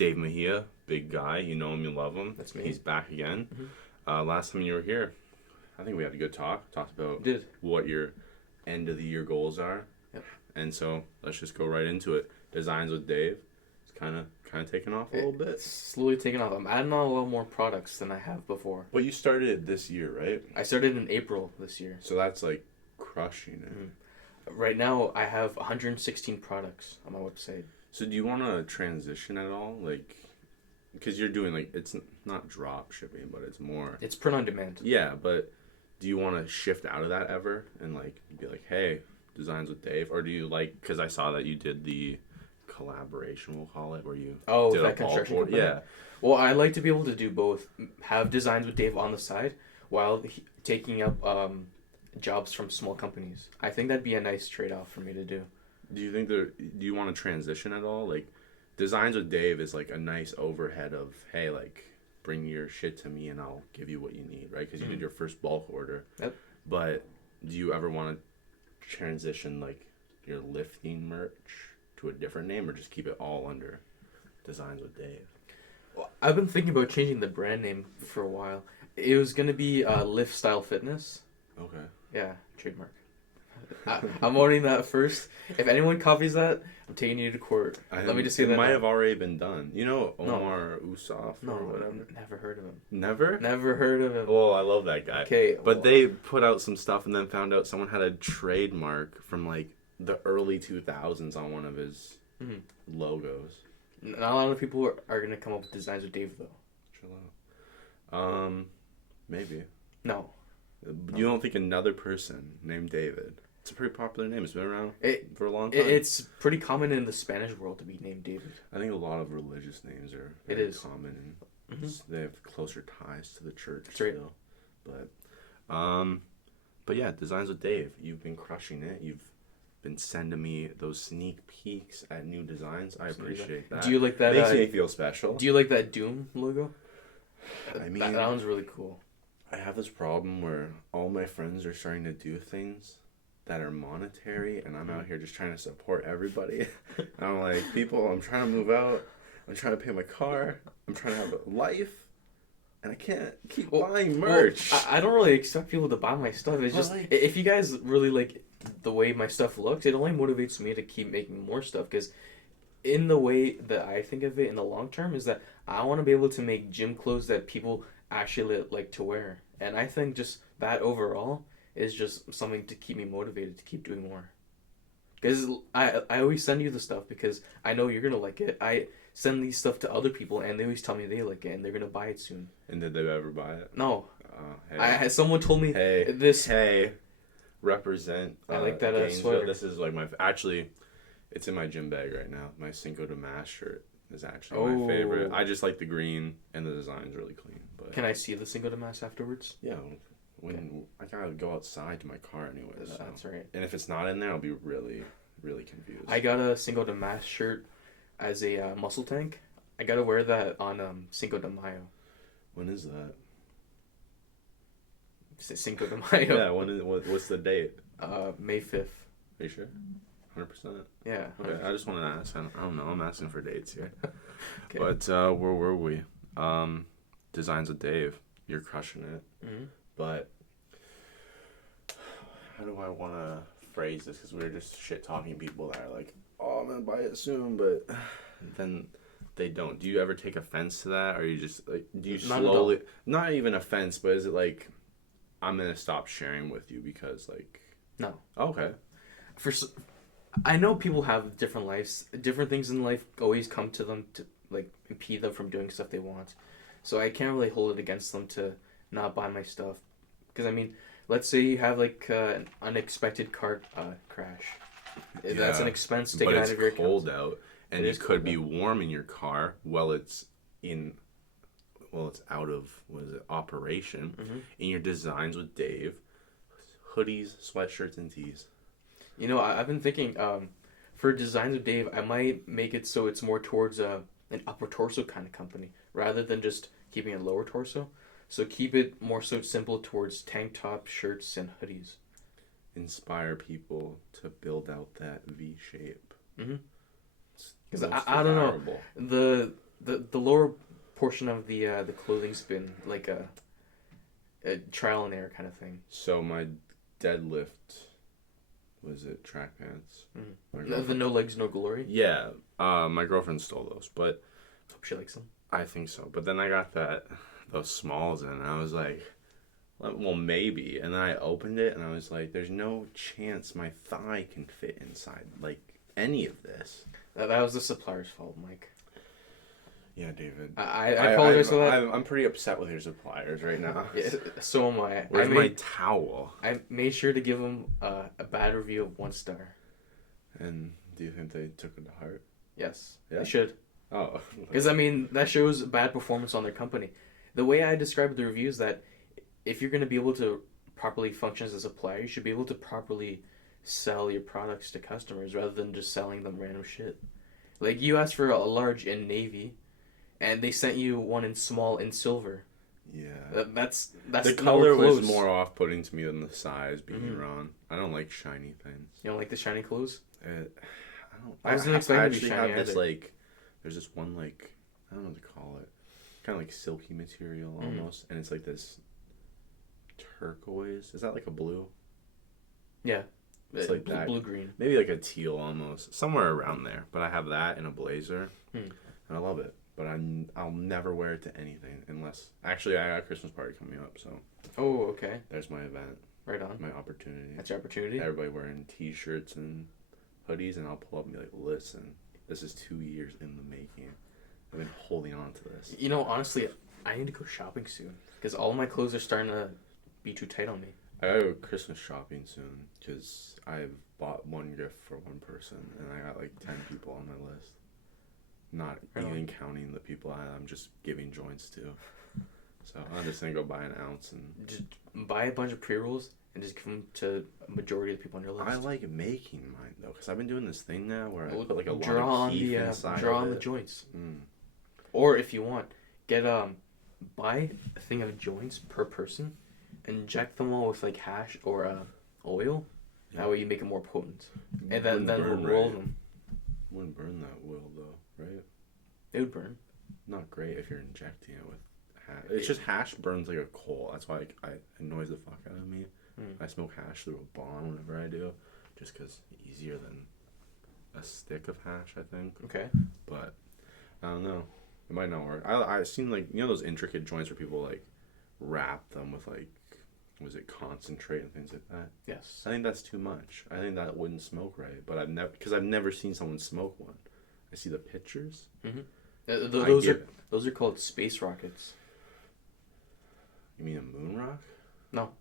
Dave Mejia, big guy. You know him, you love him. That's me. He's back again. Mm-hmm. Last time you were here, I think we had a good talk. Talked about what your end of the year goals are. Yep. And so let's just go right into it. Designs with Dave. It's kind of taking off a little bit. It's slowly taking off. I'm adding on a lot more products than I have before. But you started it this year, right? I started in April this year. So that's like crushing it. Mm-hmm. Right now, I have 116 products on my website. So do you want to transition at all? Like, because you're doing, like, it's not drop shipping, but it's more... It's print on demand. Yeah, but do you want to shift out of that ever? And, like, be like, hey, Designs with Dave? Or do you, like... Because I saw that you did the collaboration, we'll call it, where you... Oh, did that construction company? Yeah. Well, I like to be able to do both. Have Designs with Dave on the side while taking up jobs from small companies. I think that'd be a nice trade-off for me to do. Do you think do you want to transition at all? Like, Designs with Dave is like a nice overhead of, hey, like, bring your shit to me and I'll give you what you need, right? Because you did your first bulk order. Yep. But do you ever want to transition, like, your lifting merch to a different name or just keep it all under Designs with Dave? Well, I've been thinking about changing the brand name for a while. It was going to be Lift Style Fitness. Okay. Yeah, trademark. I'm owning that first. If anyone copies that, I'm taking you to court. Let me just say that. It might have already been done. You know Omar Usaf no, or whatever? Never heard of him. Never? Never heard of him. Oh, I love that guy. Okay. But they put out some stuff and then found out someone had a trademark from, like, the early 2000s on one of his logos. Not a lot of people are going to come up with Designs with Dave, though. Chill out. Maybe. No. You don't think another person named David? It's a pretty popular name. It's been around for a long time. It's pretty common in the Spanish world to be named David. I think a lot of religious names are common, and they have closer ties to the church. That's right. But yeah, Designs with Dave. You've been crushing it. You've been sending me those sneak peeks at new designs. I appreciate that. Do you like that? Makes me feel special. Do you like that Doom logo? I mean, that one's really cool. I have this problem where all my friends are starting to do things that are monetary, and I'm out here just trying to support everybody. And I'm like, people, I'm trying to move out. I'm trying to pay my car. I'm trying to have a life. And I can't keep buying merch. Well, I don't really expect people to buy my stuff. It's just, if you guys really like the way my stuff looks, it only motivates me to keep making more stuff. Because in the way that I think of it in the long term is that I want to be able to make gym clothes that people actually like to wear. And I think just that overall is just something to keep me motivated to keep doing more. Because I always send you the stuff because I know you're going to like it. I send these stuff to other people and they always tell me they like it and they're going to buy it soon. And did they ever buy it? No. Hey. Someone told me this. Hey, represent. I like that Gainesville. sweater. This is like actually, it's in my gym bag right now. My Cinco de Mayo shirt is actually my favorite. I just like the green and the design's really clean. But can I see the Cinco de Mayo afterwards? Yeah. When I gotta go outside to my car anyways. So. That's right. And if it's not in there, I'll be really, really confused. I got a Cinco de Mayo shirt as a muscle tank. I gotta wear that on Cinco de Mayo. When is that? Cinco de Mayo. Yeah. What's the date? May 5th. Are you sure? 100%. Yeah. Okay. I just wanted to ask. I don't know. I'm asking for dates here. Okay. But where were we? Designs with Dave. You're crushing it. Mm-hmm. But how do I want to phrase this? Because we're just shit talking people that are like, "Oh, I'm gonna buy it soon," but then they don't. Do you ever take offense to that, or you just like? Do you slowly? Not even offense, but is it like, I'm gonna stop sharing with you because like? No. Okay. I know people have different lives. Different things in life always come to them to like impede them from doing stuff they want. So I can't really hold it against them to not buy my stuff. Because, I mean, let's say you have, like, an unexpected car crash. Yeah, that's an expense taken out of your account. But it's cold out, and it could be warm in your car while it's out of, operation. Mm-hmm. In your Designs with Dave, hoodies, sweatshirts, and tees. You know, I've been thinking, for Designs with Dave, I might make it so it's more towards an upper torso kind of company, rather than just keeping it lower torso. So keep it more so simple towards tank top, shirts, and hoodies. Inspire people to build out that V shape. Because I don't know, the the lower portion of the clothing's been like a trial and error kind of thing. So my deadlift, was it track pants? The no legs, no glory? Yeah. My girlfriend stole those, but... Hope she likes them. I think so. But then I got those smalls in, and I was like, well, maybe. And then I opened it, and I was like, there's no chance my thigh can fit inside, like, any of this. That was the supplier's fault, Mike. Yeah, David. I apologize for that. I'm pretty upset with your suppliers right now. Yeah, so am I. Where's my towel? I made sure to give them a bad review of 1 star. And do you think they took it to heart? Yes. Yeah? They should. Oh. Because, I mean, that shows bad performance on their company. The way I describe the review is that if you're going to be able to properly function as a supplier, you should be able to properly sell your products to customers rather than just selling them random shit. Like, you asked for a large in navy, and they sent you one in small in silver. Yeah. That's the color was more off-putting to me than the size being wrong. I don't like shiny things. You don't like the shiny clothes? I wasn't expecting it to be actually shiny have this either. like, there's this one like, I don't know what to call it, kind of like silky material almost, and it's like this turquoise. Is that like a blue? Yeah. It's like that. Blue-green. Maybe like a teal almost, somewhere around there. But I have that in a blazer, and I love it. But I'll never wear it to anything unless... Actually, I got a Christmas party coming up, so... Oh, okay. There's my event. Right on. My opportunity. That's your opportunity? Everybody wearing t-shirts and hoodies, and I'll pull up and be like, listen, this is 2 years in the making. I've been holding on to this. You know, honestly, I need to go shopping soon. Because all my clothes are starting to be too tight on me. I gotta go Christmas shopping soon, because I've bought one gift for one person, and I got like 10 people on my list. Not even counting the people I'm just giving joints to. So I'm just gonna go buy an ounce and just buy a bunch of pre-rolls and just give them to a majority of the people on your list. I like making mine though, because I've been doing this thing now where I put like a draw lot of keef inside draw of on it. the joints. Or if you want, get buy a thing of joints per person, inject them all with like hash or oil. Yeah. That way you make it more potent, and then roll them. Wouldn't burn that oil though, right? It would burn. Not great if you're injecting it with hash. It's just hash burns like a coal. That's why it annoys the fuck out of me. I smoke hash through a bong whenever I do, just because easier than a stick of hash, I think. Okay. But I don't know. It might not work. I seen like, you know, those intricate joints where people like wrap them with like, was it concentrate and things like that? Yes. I think that's too much. I think that wouldn't smoke right. But I've never seen someone smoke one. I see the pictures. Those are called space rockets. You mean a moon rock? No.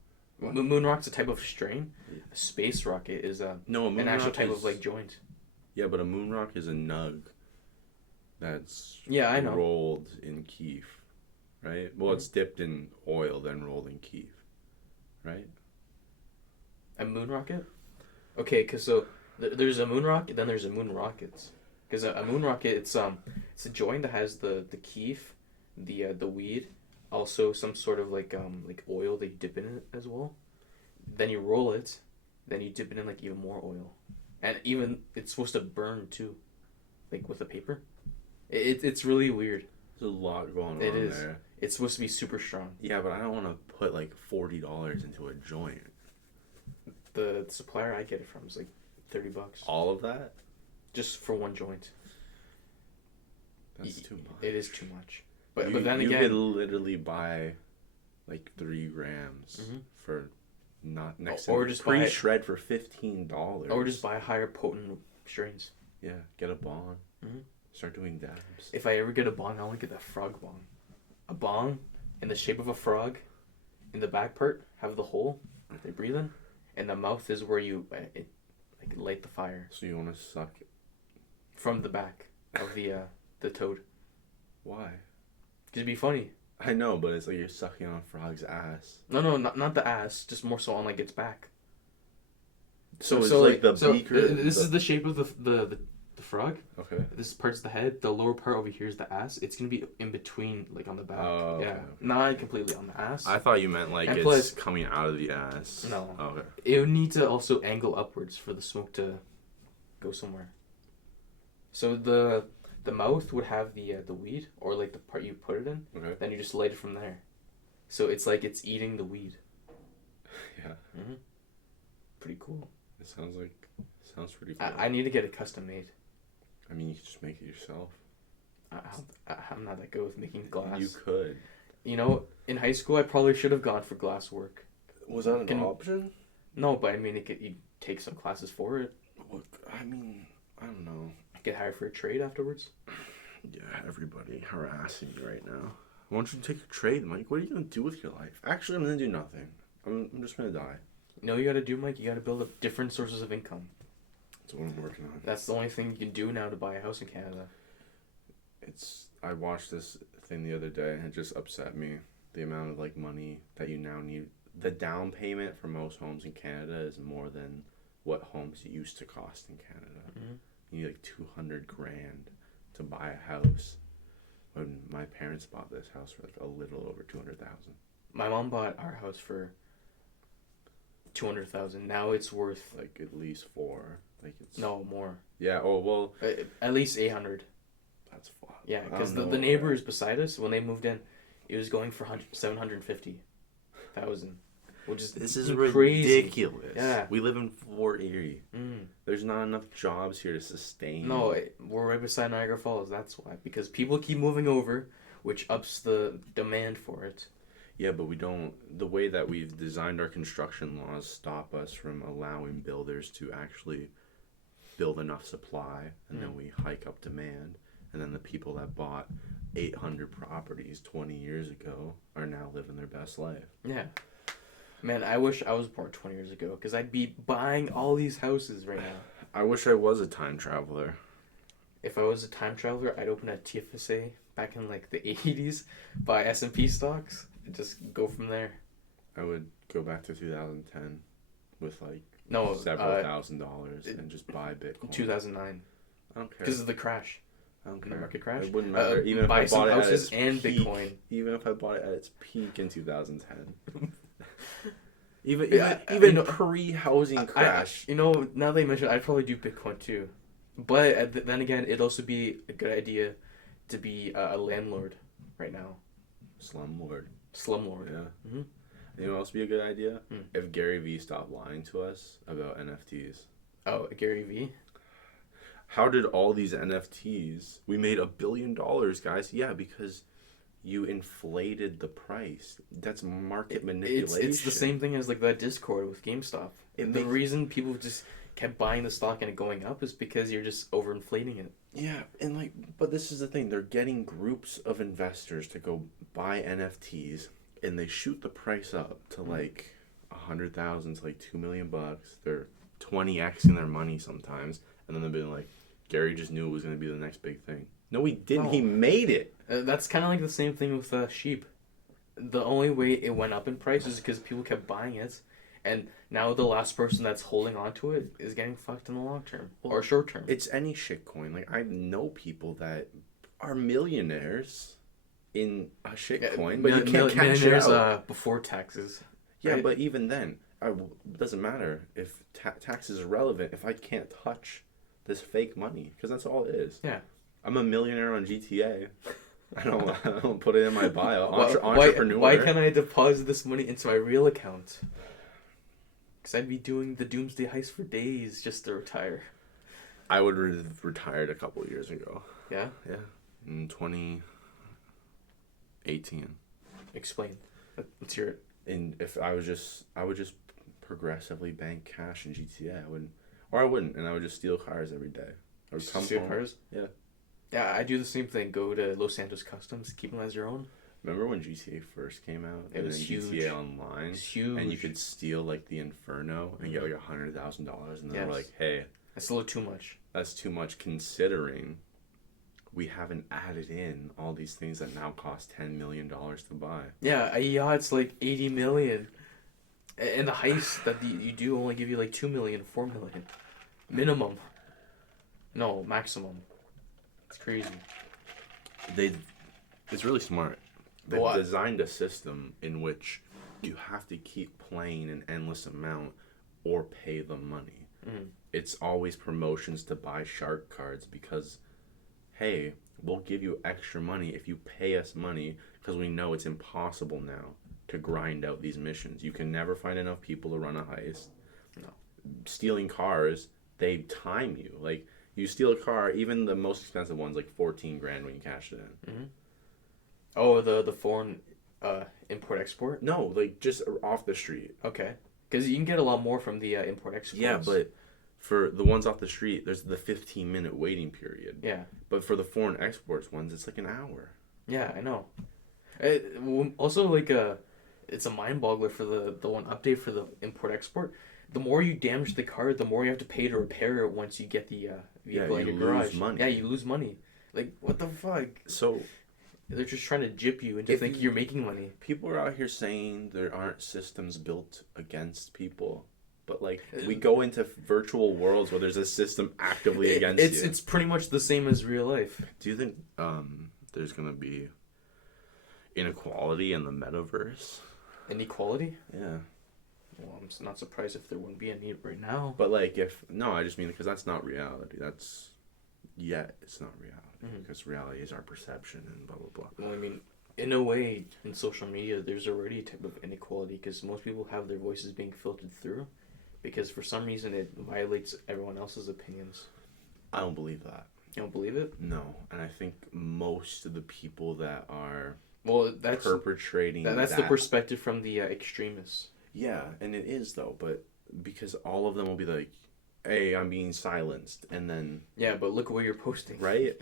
Moon rock's a type of strain. A space rocket is an actual type of like joint. Yeah, but a moon rock is a nug that's I know. rolled in keef, right? Well, it's dipped in oil, then rolled in keef, right? A moon rocket? Okay, because so there's a moon rocket, then there's a moon rockets. Because a moon rocket, it's a joint that has the keef, the weed, also some sort of like oil that you dip in it as well. Then you roll it, then you dip it in like even more oil, and even it's supposed to burn too, like with the paper. It's really weird. There's a lot going on there. It is. There. It's supposed to be super strong. Yeah, but I don't want to put like $40 into a joint. The supplier I get it from is like $30. All of that? Just for one joint. That's too much. It is too much. But then you again, could literally buy like 3 grams for not next to just pre-shred for $15. Or just buy higher potent strains. Yeah, get a bong. Start doing dabs. If I ever get a bong, I want to get that frog bong. A bong in the shape of a frog. In the back part, have the hole they breathe in, and the mouth is where you light the fire. So you want to suck it from the back of the toad. Why? Because it'd be funny. I know, but it's like you're sucking on a frog's ass. No, not the ass. Just more so on like its back. So it's like the beak. This is the shape of the frog. Okay. This part's the head. The lower part over here is the ass. It's gonna be in between, like on the back. Oh, yeah. Okay. Not completely on the ass. I thought you meant like it's plus, coming out of the ass. No. Oh, okay. It would need to also angle upwards for the smoke to go somewhere. So the The mouth would have the weed, or like the part you put it in. Okay. Then you just light it from there. So it's like it's eating the weed. Yeah. Mm-hmm. Pretty cool. It sounds pretty cool. I need to get it custom made. I mean, you could just make it yourself. I'm not that good with making glass. You could. You know, in high school, I probably should have gone for glass work. Was that an option? No, but I mean, you take some classes for it. Look, I mean, I don't know. Get hired for a trade afterwards. Yeah, everybody harassing me right now. Why don't you take a trade, Mike? What are you gonna do with your life? Actually, I'm gonna do nothing. I'm just gonna die. You know what you gotta do, Mike? You gotta build up different sources of income. That's what I'm working on. That's the only thing you can do now to buy a house in Canada. I watched this thing the other day and it just upset me. The amount of like money that you now need. The down payment for most homes in Canada is more than what homes used to cost in Canada. Mm-hmm. You need like $200,000 to buy a house. When my parents bought this house for like a little over $200,000. My mom bought our house for $200,000. Now it's worth like at least $4. Like it's no more. Yeah. Oh well. At least $800. That's flat. Yeah, because the neighbors beside us, when they moved in, it was going for $750,000, which is this is crazy. Ridiculous. Yeah, we live in Fort Erie. There's not enough jobs here to sustain. No, we're right beside Niagara Falls. That's why, because people keep moving over, which ups the demand for it. Yeah, but we don't. The way that we've designed our construction laws stop us from allowing builders to actually build enough supply, and then we hike up demand. And then the people that bought 800 properties 20 years ago are now living their best life. Yeah. Man, I wish I was born 20 years ago, because I'd be buying all these houses right now. I wish I was a time traveler. If I was a time traveler, I'd open a TFSA back in like the 80s, buy S&P stocks, and just go from there. I would go back to 2010 with like several $1,000s and just buy Bitcoin. 2009. I don't care. Because of the crash. I don't care. The market crash. It wouldn't matter. Even if buy I some bought it houses at its and peak, Bitcoin. Even if I bought it at its peak in 2010. even pre-housing crash. Now they mention, I'd probably do Bitcoin too. But then again, it'd also be a good idea to be a landlord right now. Slumlord. Yeah. Mm-hmm. You know what else would be a good idea? If Gary Vee stopped lying to us about NFTs. Oh, Gary Vee? How did all these NFTs... We made $1 billion, guys. Yeah, because you inflated the price. That's market manipulation. It's the same thing as like that Discord with GameStop. The reason people just kept buying the stock and it going up is because you're just overinflating it. Yeah, and but this is the thing. They're getting groups of investors to go buy NFTs, and they shoot the price up to like 100,000 to like $2 million. They're 20xing their money sometimes, and then they'll be like, Gary just knew it was going to be the next big thing. No, he didn't. Oh. He made it. That's kind of like the same thing with sheep. The only way it went up in price is because people kept buying it, and now the last person that's holding on to it is getting fucked in the long term or short term. It's any shitcoin. Like, I know people that are millionaires in a shitcoin, but you can't cash it out. Before taxes. Yeah, right? But even then, it doesn't matter if taxes are relevant if I can't touch this fake money, because that's all it is. Yeah. I'm a millionaire on GTA. I don't put it in my bio. Entrepreneur. Why can't I deposit this money into my real account? Because I'd be doing the Doomsday Heist for days just to retire. I would have retired a couple years ago. Yeah? Yeah. In 2018. Explain. Let's hear it. And if I would just progressively bank cash in GTA. I wouldn't, and I would just steal cars every day. Or come steal home. Cars? Yeah. Yeah, I do the same thing. Go to Los Angeles Customs, keep them as your own. Remember when GTA first came out? It was huge. GTA Online? It was huge. And you could steal, like, the Inferno and get, like, $100,000. And they were like, hey. That's a little too much. That's too much considering we haven't added in all these things that now cost $10 million to buy. Yeah, a yacht's like $80 million. And the heist that you do only give you, like, $2 million, $4 million. Minimum. No, maximum. It's crazy. It's really smart. They've designed a system in which you have to keep playing an endless amount or pay them money. It's always promotions to buy shark cards because, hey, we'll give you extra money if you pay us money because we know it's impossible now to grind out these missions. You can never find enough people to run a heist. No. Stealing cars, they time you. Like, you steal a car, even the most expensive one's like 14 grand when you cash it in. Mm-hmm. Oh, the foreign import export? No, like just off the street. Okay. Because you can get a lot more from the import exports. Yeah, but for the ones off the street, there's the 15-minute waiting period. Yeah. But for the foreign exports ones, it's like an hour. Yeah, I know. Also, like, it's a mind boggler for the one update for the import export. The more you damage the car, the more you have to pay to repair it once you get the vehicle in your garage. Lose money. Yeah, you lose money. Like, what the fuck? So they're just trying to jip you into thinking you're making money. People are out here saying there aren't systems built against people. But, like, we go into virtual worlds where there's a system actively against you. It's pretty much the same as real life. Do you think there's going to be inequality in the metaverse? Inequality? Yeah. Well, I'm not surprised if there wouldn't be any right now. But, like, no, I just mean because that's not reality. It's not reality. Mm-hmm. Because reality is our perception and blah, blah, blah. Well, I mean, in a way, in social media, there's already a type of inequality because most people have their voices being filtered through because for some reason it violates everyone else's opinions. I don't believe that. You don't believe it? No. And I think most of the people that are that's perpetrating that's the perspective from the extremists. Yeah, and it is, though, but because all of them will be like, hey, I'm being silenced, and then... Yeah, but look what you're posting. Right?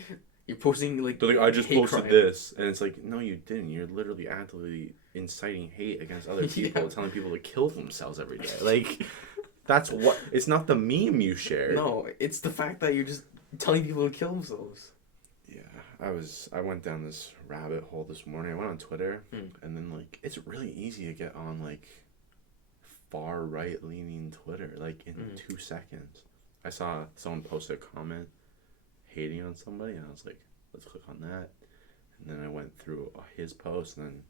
You're posting, like, they're like, I just posted crime. this, and it's like, no, you didn't. You're literally actively inciting hate against other people, Yeah. telling people to kill themselves every day. Like, that's what... It's not the meme you shared. No, it's the fact that you're just telling people to kill themselves. Yeah, I went down this rabbit hole this morning. I went on Twitter, and then, like, it's really easy to get on, like... far right leaning Twitter, like in 2 seconds. I saw someone post a comment hating on somebody, and I was like, let's click on that. And then I went through his post, and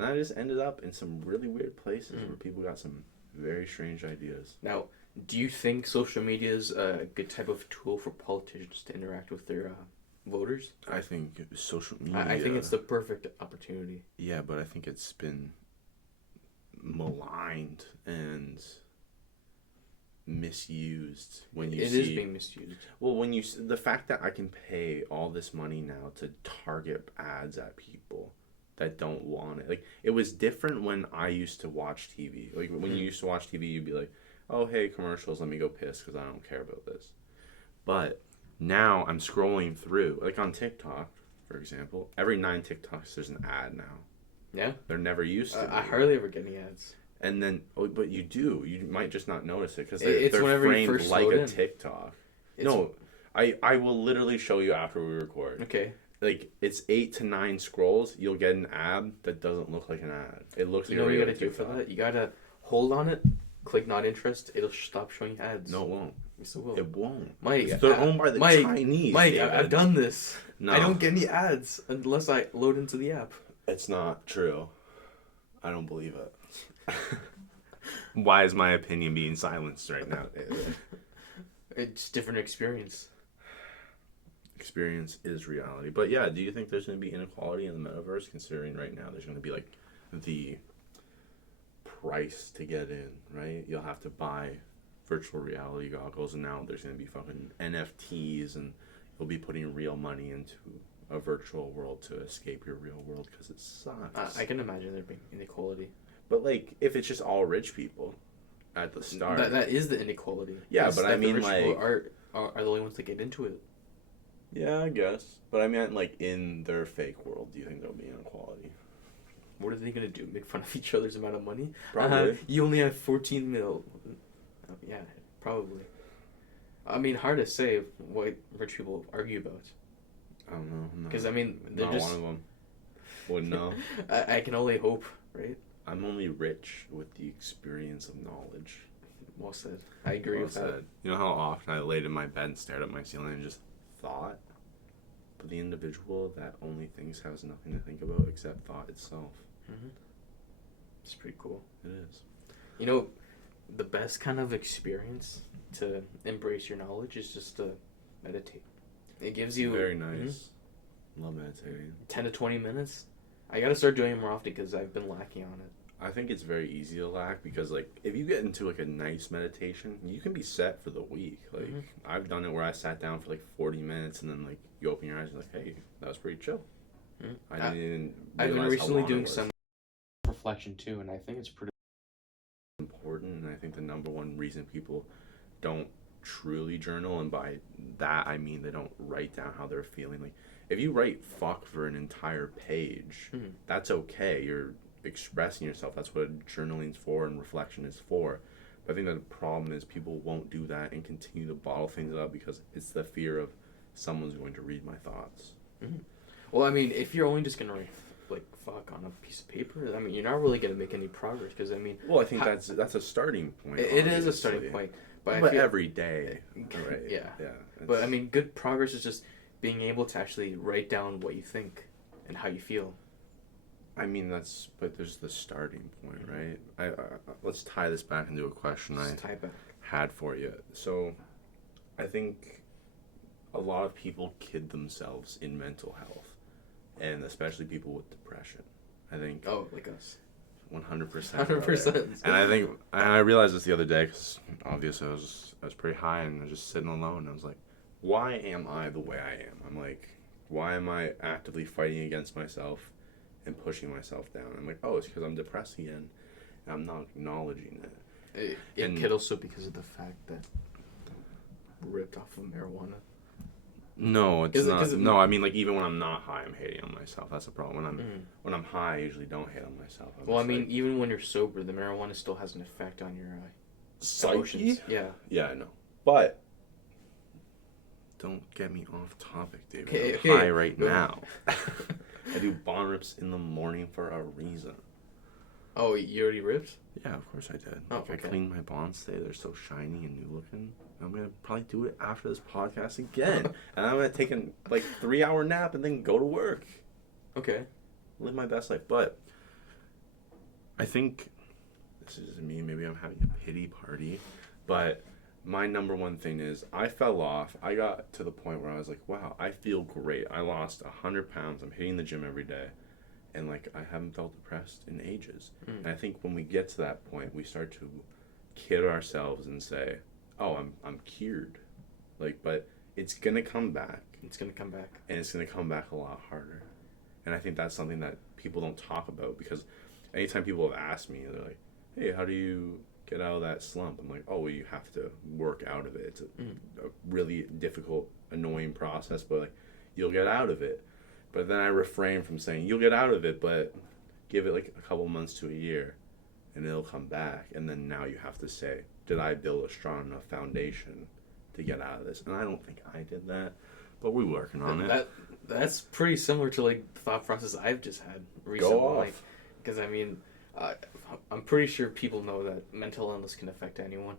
I just ended up in some really weird places where people got some very strange ideas. Now, do you think social media is a good type of tool for politicians to interact with their voters? I think social media... I think it's the perfect opportunity. Yeah, but I think it's been maligned and misused when you see... It is being misused. Well, when you... The fact that I can pay all this money now to target ads at people that don't want it. Like, it was different when I used to watch TV. Like, when you used to watch TV, you'd be like, oh, hey, commercials, let me go piss because I don't care about this. But now I'm scrolling through, like on TikTok, for example, every 9 TikToks there's an ad now. Yeah? They're never used to. I hardly ever get any ads. And then, but you do. You might just not notice it because it's they're framed like a in. TikTok. No, I will literally show you after we record. Okay. Like, it's 8 to 9 scrolls. You'll get an ad that doesn't look like an ad. It looks like you know a what you regular gotta TikTok. do for that? You gotta hold on it, click not interest, it'll stop showing ads. No, it won't. Yes, it will. It won't. Mike, they're owned by the Chinese. Mike, David. I've done this. No. I don't get any ads unless I load into the app. It's not true. I don't believe it. Why is my opinion being silenced right now, David? It's different experience. Experience is reality. But yeah, do you think there's going to be inequality in the metaverse, considering right now there's going to be like the price to get in, right? You'll have to buy virtual reality goggles, and now there's going to be fucking NFTs, and you'll be putting real money into a virtual world to escape your real world because it sucks. I can imagine there being inequality. But like, if it's just all rich people at the start, that is the inequality. Yeah, but I mean, the rich like, people are the only ones that get into it. Yeah, I guess. But I meant, like, in their fake world, do you think there'll be inequality? What are they going to do? Make fun of each other's amount of money? Probably. You only have 14 mil. Yeah, probably. I mean, hard to say what rich people argue about. I don't know. Because, I mean, they're not just... one of them. Wouldn't know. I can only hope, right? I'm only rich with the experience of knowledge. Well said. I agree with that. You know how often I laid in my bed and stared at my ceiling and just thought? But the individual that only thinks has nothing to think about except thought itself. Mm-hmm. It's pretty cool. It is. You know, the best kind of experience to embrace your knowledge is just to meditate. It gives you very nice. Love meditating. 10 to 20 minutes. I gotta start doing it more often because I've been lacking on it. I think it's very easy to lack because, like, if you get into, like, a nice meditation, you can be set for the week. Like, I've done it where I sat down for, like, 40 minutes and then, like, you open your eyes and you're like, hey, that was pretty chill. I didn't I've been realize how recently long doing it was. some reflection too, and I think it's pretty important, and I think the number one reason people don't truly journal, and by that I mean they don't write down how they're feeling. Like, if you write fuck for an entire page, that's okay. You're expressing yourself. That's what journaling's for and reflection is for. But I think that the problem is people won't do that and continue to bottle things up because it's the fear of someone's going to read my thoughts. Well, I mean, if you're only just gonna write like fuck on a piece of paper, I mean, you're not really gonna make any progress because I mean. Well, I think that's a starting point. It is a starting point, but I feel, every day, right? Yeah. Yeah. But I mean, good progress is just being able to actually write down what you think and how you feel. I mean, but there's the starting point, right? Let's tie this back into a question had for you. So, I think a lot of people kid themselves in mental health, and especially people with depression. I think. Oh, like us. 100%. 100%. And I realized this the other day because obviously I was pretty high and I was just sitting alone. And I was like, why am I the way I am? I'm like, why am I actively fighting against myself and pushing myself down? I'm like, oh, it's because I'm depressed again, and I'm not acknowledging it. It could also because of the fact that ripped off of marijuana. No, it's not. No, I mean, like, even when I'm not high, I'm hating on myself. That's the problem. When I'm high, I usually don't hate on myself. Well, I mean, like, even when you're sober, the marijuana still has an effect on your psyche. Yeah. Yeah, I know. But don't get me off topic, dude. Okay, I'm high right now. I do bond rips in the morning for a reason. Oh, you already ripped? Yeah, of course I did. Oh, okay. I cleaned my bonds today. They're so shiny and new looking. I'm going to probably do it after this podcast again. And I'm going to take a 3-hour nap and then go to work. Okay. Live my best life. But I think this is me. Maybe I'm having a pity party. But my number one thing is I fell off. I got to the point where I was like, wow, I feel great. I lost 100 pounds. I'm hitting the gym every day. And, I haven't felt depressed in ages. And I think when we get to that point, we start to kid ourselves and say, oh, I'm cured. But it's going to come back. It's going to come back. And it's going to come back a lot harder. And I think that's something that people don't talk about because anytime people have asked me, they're like, hey, how do you get out of that slump? I'm like, oh, well, you have to work out of it. It's a really difficult, annoying process, but, you'll get out of it. But then I refrain from saying, you'll get out of it, but give it, a couple months to a year, and it'll come back. And then now you have to say, did I build a strong enough foundation to get out of this? And I don't think I did that, but we're working on it. That's pretty similar to, the thought process I've just had recently. Go off. Because, I mean, I'm pretty sure people know that mental illness can affect anyone.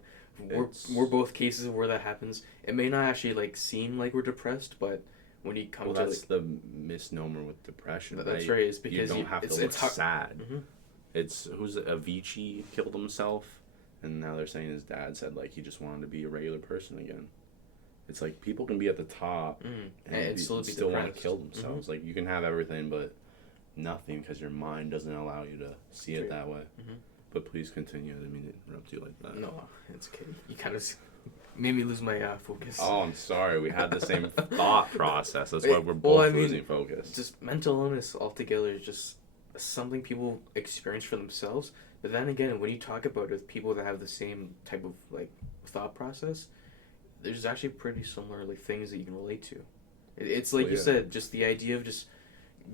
We're both cases where that happens. It may not actually, seem like we're depressed, but when you come to that's the misnomer with depression. That's right. It's because you don't have to look sad. Mm-hmm. It's Avicii killed himself, and now they're saying his dad said he just wanted to be a regular person again. It's people can be at the top and still want to kill themselves. You can have everything, but nothing because your mind doesn't allow you to see it that way. But please continue. I didn't mean to interrupt you like that. No, it's okay. You kind of made me lose my focus. Oh, I'm sorry. We had the same thought process. That's why we're both losing focus. Just mental illness altogether is just something people experience for themselves. But then again, when you talk about it with people that have the same type of thought process, there's actually pretty similar things that you can relate to. It's like you said, just the idea of just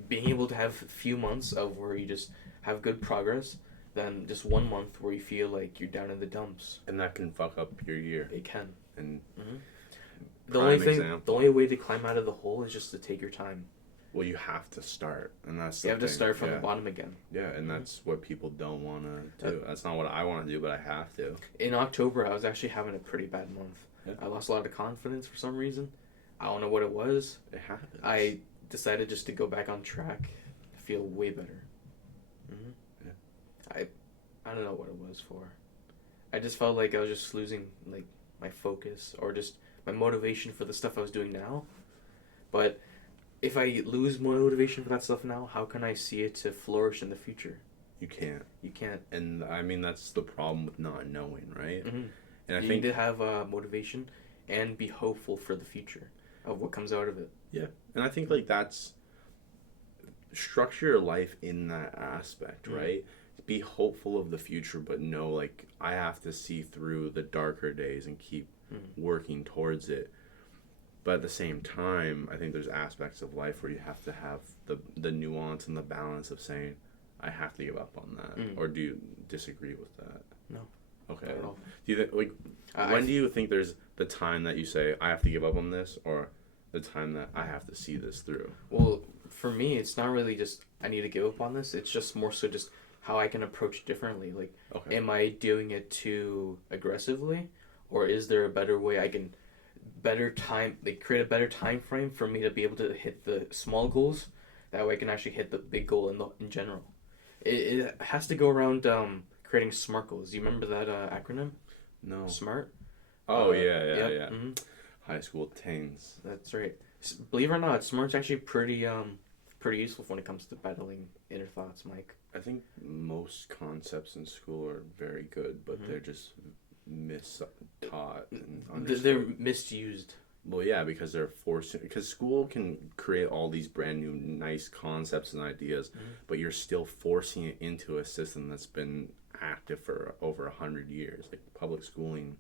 being able to have a few months of where you just have good progress, than just 1 month where you feel like you're down in the dumps. And that can fuck up your year. It can. And the only way to climb out of the hole is just to take your time. Well, you have to start, and that's you have to start from the bottom again. Yeah, and that's what people don't want to do. That's not what I want to do, but I have to. In October, I was actually having a pretty bad month. Yeah. I lost a lot of confidence for some reason. I don't know what it was. It happens. I decided just to go back on track. I feel way better. I don't know what it was for. I just felt like I was just losing my focus or just my motivation for the stuff I was doing now. But if I lose motivation for that stuff now, how can I see it to flourish in the future? You can't. You can't. And I mean, that's the problem with not knowing, right? Mm-hmm. And I You think need to have motivation and be hopeful for the future of what comes out of it. yeah, and I think like that's structure your life in that aspect, right? Be hopeful of the future, but know like I have to see through the darker days and keep working towards it. But at the same time, I think there's aspects of life where you have to have the nuance and the balance of saying, I have to give up on that. Or do you disagree with that? No. Okay. Not at all. Do you like when do you think there's the time that you say I have to give up on this, or the time that I have to see this through? Well, for me, it's not really just I need to give up on this. It's just more so just how I can approach it differently. Like, am I doing it too aggressively, or is there a better way I can create a better time frame for me to be able to hit the small goals? That way, I can actually hit the big goal in general. It has to go around creating SMART goals. Do you remember that acronym? No. SMART. Oh yeah. Mm-hmm. High school teens. That's right. Believe it or not, SMART's actually pretty useful when it comes to battling inner thoughts, Mike. I think most concepts in school are very good, but they're just mistaught and understood. They're misused. Well, yeah, because they're forcing. Because school can create all these brand new, nice concepts and ideas, but you're still forcing it into a system that's been active for over 100 years. Like public schooling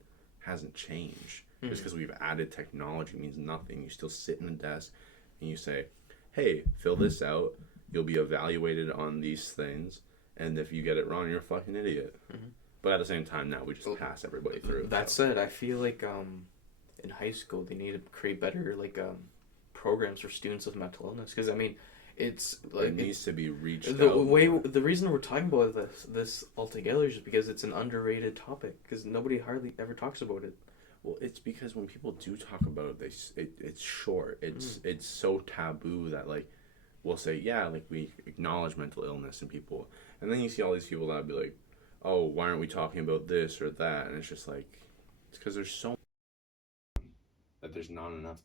hasn't changed. Just because we've added technology means nothing. You still sit in a desk and you say, "Hey, fill this out. You'll be evaluated on these things, and if you get it wrong, you're a fucking idiot." But at the same time, now we just pass everybody through. That said, I feel like in high school they need to create better programs for students with mental illness, because I mean it's like it needs to be reached the out way more. The reason we're talking about this altogether is because it's an underrated topic, because nobody hardly ever talks about it. Well, it's because when people do talk about it, it's short. It's so taboo that like we'll say, yeah, like we acknowledge mental illness in people, and then you see all these people that be like, oh, why aren't we talking about this or that? And it's just like it's because there's so that there's not enough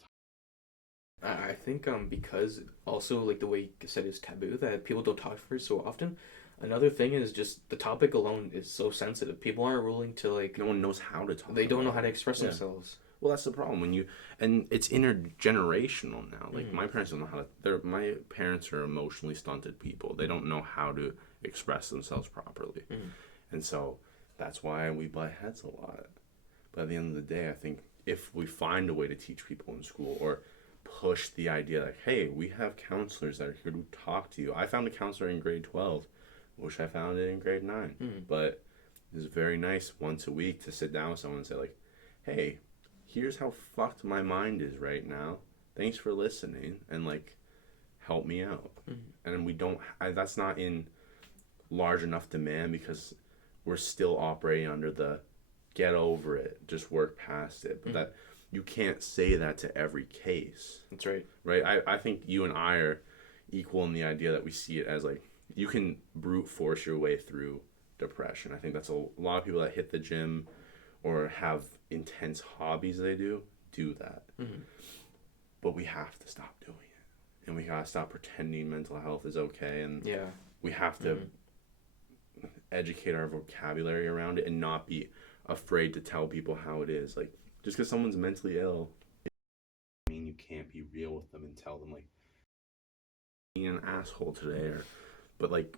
time. I think because also like the way you said is taboo, that people don't talk for it so often. Another thing is just the topic alone is so sensitive. People aren't willing to like. No one knows how to talk. They don't know how to express themselves. Well, that's the problem and it's intergenerational now. Like my parents don't know how to. My parents are emotionally stunted people. They don't know how to express themselves properly, and so that's why we butt heads a lot. But at the end of the day, I think if we find a way to teach people in school or push the idea like, hey, we have counselors that are here to talk to you. I found a counselor in grade 12. Wish I found it in grade 9. But it's very nice once a week to sit down with someone and say like, hey, here's how fucked my mind is right now. Thanks for listening and like help me out. And we don't that's not in large enough demand because we're still operating under the get over it, just work past it. But that you can't say that to every case. That's right. Right? I think you and I are equal in the idea that we see it as like you can brute force your way through depression. I think that's a lot of people that hit the gym or have intense hobbies they do that. But we have to stop doing it. And we gotta stop pretending mental health is okay. And we have to educate our vocabulary around it and not be afraid to tell people how it is. Like, just because someone's mentally ill, I mean, you can't be real with them and tell them, like, being an asshole today, but, like,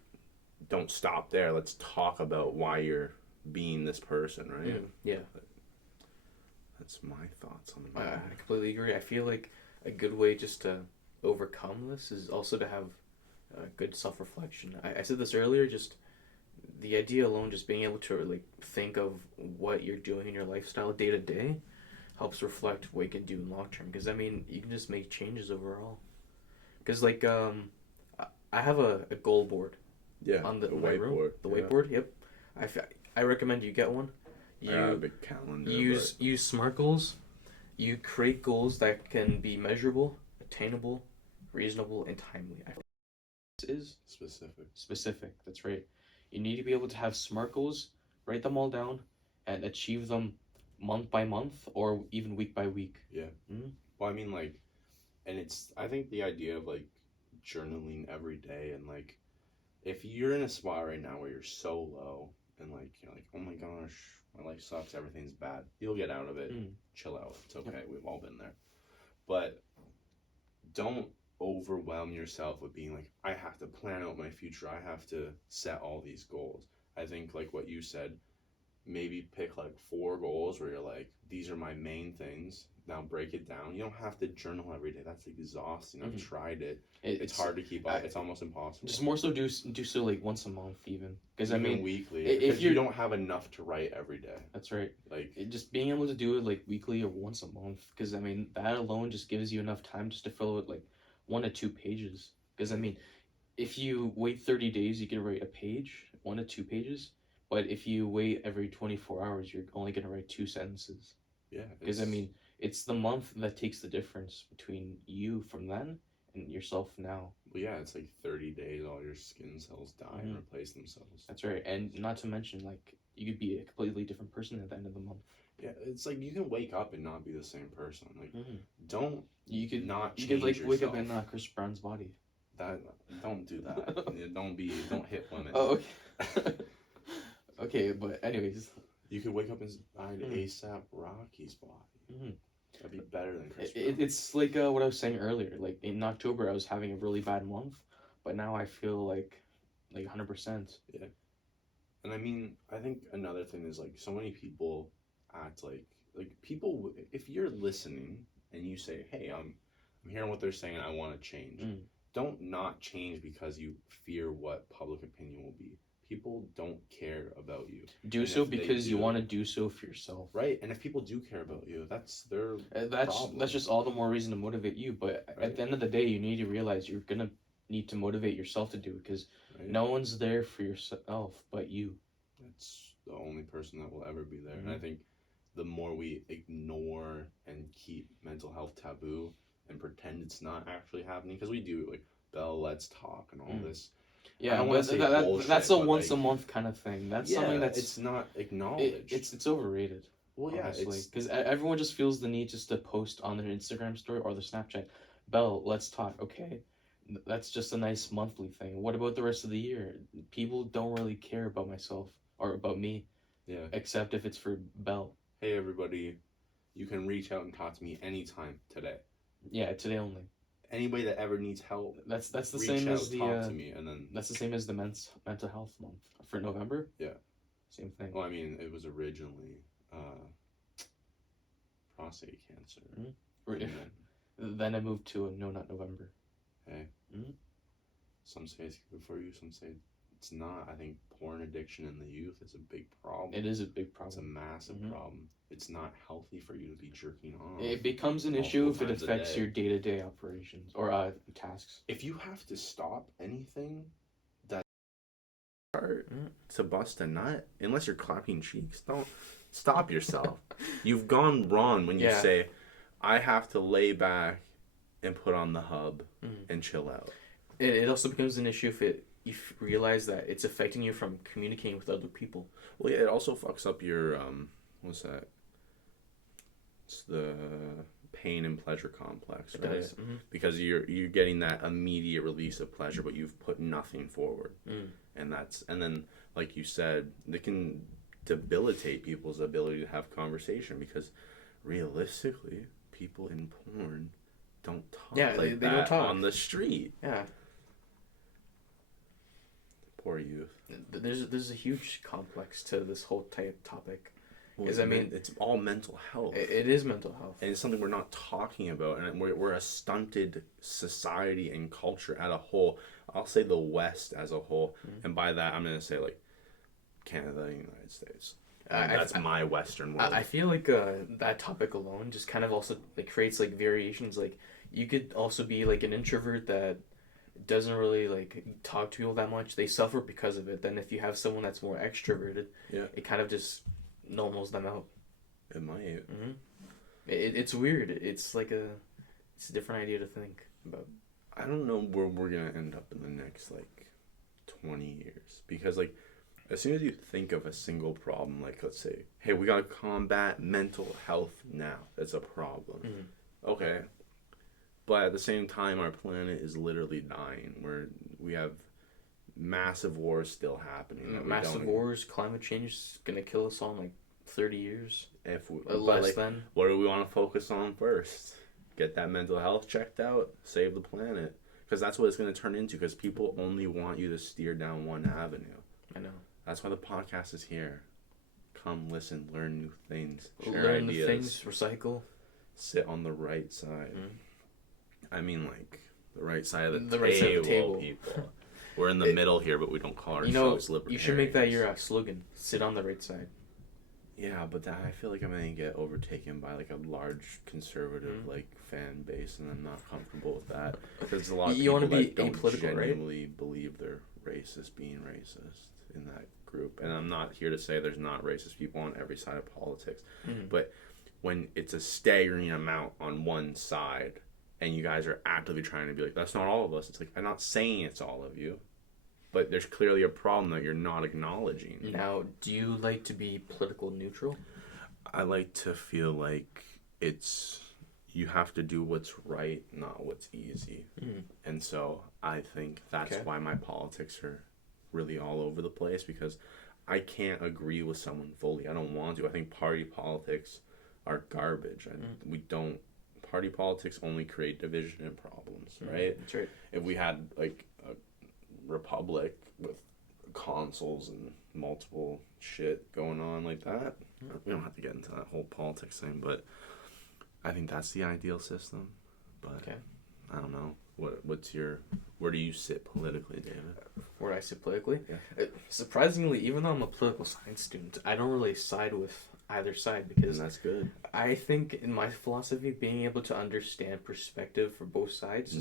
don't stop there. Let's talk about why you're being this person, right? Yeah. But that's my thoughts on the I completely agree. I feel like a good way just to overcome this is also to have good self-reflection. I said this earlier, just the idea alone, just being able to like think of what you're doing in your lifestyle day to day helps reflect what you can do in long term. Because I mean, you can just make changes overall. Because like I have a goal board. Yeah. On the whiteboard. Room. The whiteboard. Yep. I recommend you get one. A big calendar. Use SMART goals. You create goals that can be measurable, attainable, reasonable, and timely. This is specific. That's right. You need to be able to have SMART goals, write them all down, and achieve them month by month or even week by week. Yeah. Well, I mean, like, And I think the idea of like journaling every day, and like if you're in a spot right now where you're so low and like you're like, oh my gosh, my life sucks, everything's bad, you'll get out of it. Chill out, it's okay. Yep. We've all been there. But don't overwhelm yourself with being like, I have to plan out my future, I have to set all these goals. I think like what you said, maybe pick like 4 goals where you're like, these are my main things. Now break it down. You don't have to journal every day. That's exhausting. I've tried it. It's hard to keep up. It's almost impossible. Just more so do so like once a month even. Because I mean weekly. If you don't have enough to write every day. That's right. Like just being able to do it like weekly or once a month. Because I mean that alone just gives you enough time just to fill it like 1 to 2 pages. Because I mean, if you wait 30 days, you can write a page, 1 to 2 pages. But if you wait every 24 hours, you're only going to write 2 sentences. Yeah. Because, I mean, it's the month that takes the difference between you from then and yourself now. Well, yeah, it's like 30 days, all your skin cells die and replace themselves. That's right. And not to mention, like, you could be a completely different person at the end of the month. Yeah, it's like you can wake up and not be the same person. Like, you could not change you could, like, yourself. wake up in Chris Brown's body. Don't do that. Don't hit women. Oh, okay. Okay, but anyways, you could wake up inside ASAP Rocky's body. That'd be better than Chris Brown. It's like what I was saying earlier. Like in October, I was having a really bad month, but now I feel like 100%. Yeah, and I mean, I think another thing is like so many people act like people. If you're listening and you say, "Hey, I'm hearing what they're saying, and I want to change," don't not change because you fear what public opinion will be. People don't care about you. Do so because you want to do so for yourself. Right, and if people do care about you, that's their problem. That's just all the more reason to motivate you. But at the end of the day, you need to realize you're going to need to motivate yourself to do it because no one's there for yourself but you. That's the only person that will ever be there. And I think the more we ignore and keep mental health taboo and pretend it's not actually happening, because we do, like, Bell, let's talk and all this. Yeah, that's a once a month kind of thing. That's something that's it's not acknowledged. It's overrated. Well, yeah, because everyone just feels the need just to post on their Instagram story or their Snapchat. Belle, let's talk. Okay, that's just a nice monthly thing. What about the rest of the year? People don't really care about myself or about me. Yeah. Except if it's for Belle. Hey everybody, you can reach out and talk to me anytime today. Yeah, today only. Anybody that ever needs help, that's the same as the talk to me, and then that's the same as the mental health month for November. Yeah, same thing. Well, I mean, it was originally prostate cancer. Then I moved to No Nut November. Hey, some say it's good for you, some say it's not. I think porn addiction in the youth is a big problem. It is a big problem. It's a massive problem. It's not healthy for you to be jerking off. It becomes an issue if it affects your day-to-day operations or tasks. If you have to stop anything that hard to bust a nut, unless you're clapping cheeks, don't stop yourself. You've gone wrong when you say, I have to lay back and put on the hub and chill out. It also becomes an issue if you realize that it's affecting you from communicating with other people. Well, yeah, it also fucks up your what's that? It's the pain and pleasure complex, right? Does. Because you're getting that immediate release of pleasure, but you've put nothing forward, and then like you said, it can debilitate people's ability to have conversation because realistically, people in porn don't talk they don't talk on the street. Yeah. Poor youth. There's a huge complex to this whole topic. Because I mean, it's all mental health. It is mental health, and it's something we're not talking about, and we're a stunted society and culture as a whole. I'll say the West as a whole, and by that I'm gonna say like Canada and the United States. That's my Western world. I feel like that topic alone just kind of also like creates like variations. Like you could also be like an introvert that doesn't really like talk to people that much. They suffer because of it. Then if you have someone that's more extroverted, it kind of just normals them out. It might. It's weird. It's like it's a different idea to think about. I don't know where we're gonna end up in the next like 20 years, because like as soon as you think of a single problem, like let's say, hey, we gotta combat mental health now. That's a problem. Okay. But at the same time, our planet is literally dying. We have massive wars still happening. Massive wars, climate change is gonna kill us all in like 30 years. Less than. What do we want to focus on first? Get that mental health checked out. Save the planet. Because that's what it's going to turn into. Because people only want you to steer down one avenue. I know. That's why the podcast is here. Come listen, learn new things, share learn ideas, new things, recycle. Sit on the right side. I mean, like the right side of the table, side of the table. People. We're in the middle here, but we don't call ourselves libertarians. You should make that your slogan. Sit on the right side. Yeah, but I feel like I'm gonna get overtaken by like a large conservative like fan base, and I'm not comfortable with that because a lot of people that don't genuinely believe they're racist being racist in that group. And I'm not here to say there's not racist people on every side of politics, but when it's a staggering amount on one side, and you guys are actively trying to be like, that's not all of us. It's like, I'm not saying it's all of you. But there's clearly a problem that you're not acknowledging. Now, do you like to be political neutral? I like to feel like you have to do what's right, not what's easy. And so I think that's why my politics are really all over the place, because I can't agree with someone fully. I don't want to. I think party politics are garbage. Party politics only create division and problems, right? That's right. If we had like a republic with consuls and multiple shit going on like that, we don't have to get into that whole politics thing, but I think that's the ideal system. But I don't know, where do you sit politically, David? Where I sit politically? Yeah. Surprisingly, even though I'm a political science student, I don't really side with either side, because that's good. I think in my philosophy, being able to understand perspective for both sides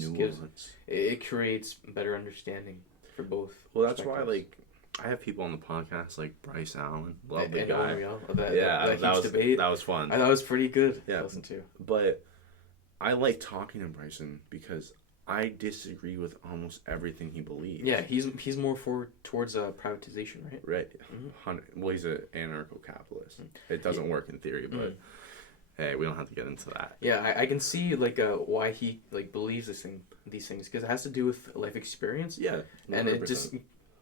it creates better understanding for both. Well, that's why like I have people on the podcast like Bryce Allen, love the guy. That was fun. That was pretty good to listen to. But I like talking to Bryson because I disagree with almost everything he believes. Yeah, he's more towards privatization, right? Right. Well, he's an anarcho-capitalist. It doesn't work in theory, but hey, we don't have to get into that. Yeah, I can see like why he like believes these things, because it has to do with life experience. Yeah, 100%. And it just,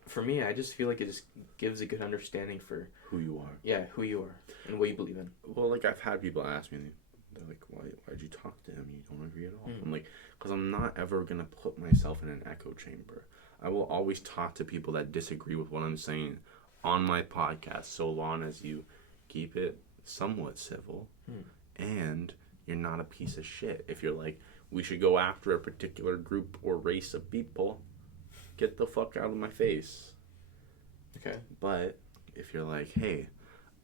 for me, I just feel like it just gives a good understanding for who you are. Yeah, who you are and what you believe in. Well, like I've had people ask me, they're like, why'd you talk to him? You don't agree at all. I'm like, because I'm not ever going to put myself in an echo chamber. I will always talk to people that disagree with what I'm saying on my podcast, so long as you keep it somewhat civil and you're not a piece of shit. If you're like, we should go after a particular group or race of people, get the fuck out of my face. Okay. But if you're like, hey,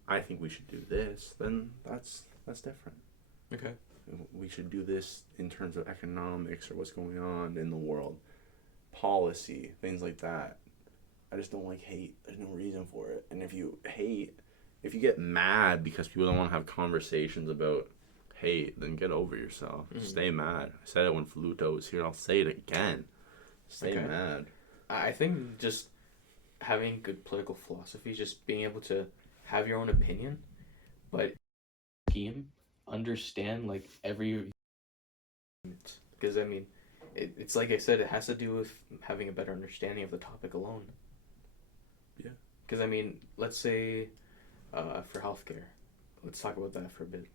I think we should do this, then that's different. Okay. We should do this in terms of economics or what's going on in the world, policy, things like that. I just don't like hate. There's no reason for it. And if you get mad because people don't want to have conversations about hate, then get over yourself. Stay mad. I said it when Fluto was here. I'll say it again. Stay mad. I think just having good political philosophy, just being able to have your own opinion, but team understand like every, because I mean it's like I said, it has to do with having a better understanding of the topic alone. Yeah, because I mean, let's say for healthcare, let's talk about that for a bit.